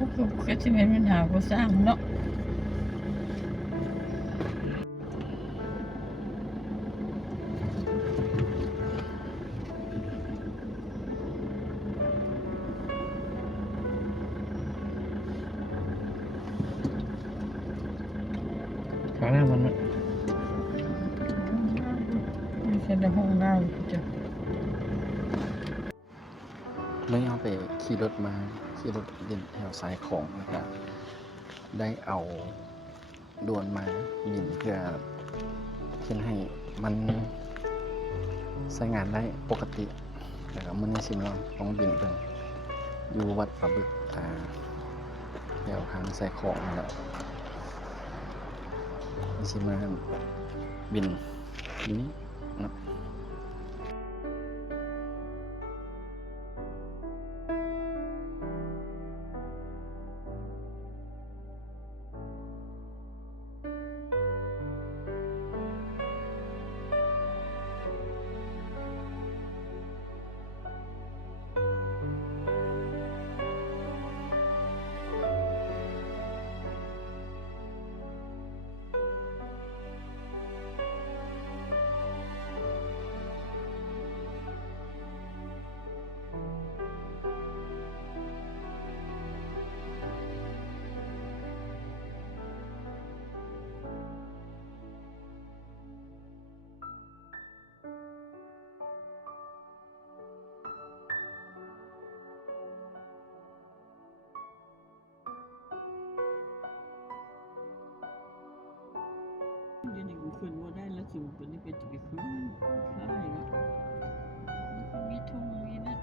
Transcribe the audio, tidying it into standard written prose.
ก็จะเป็นปัญหาก็สร้างเนาะข้างหน้ามันไม่ใช่ในห้องน้ำจะเลยเอาไปขี่รถเดินแถวสายของนะครับได้เอาดวนมาบินเพื่อเพื่อให้มันใช้งานได้ปกตินะครับมันนี้ชิมลองบินเพิ่งอยู่วัดป่าบึกแถวทางสายของนะครับนี่ชิมมาบินทีนี้นะ เดี๋ยวนี้กูฝืนว่าได้แล้วสูงตัวนี้เป็นจะไปฝืนใช่มีทงมีนะ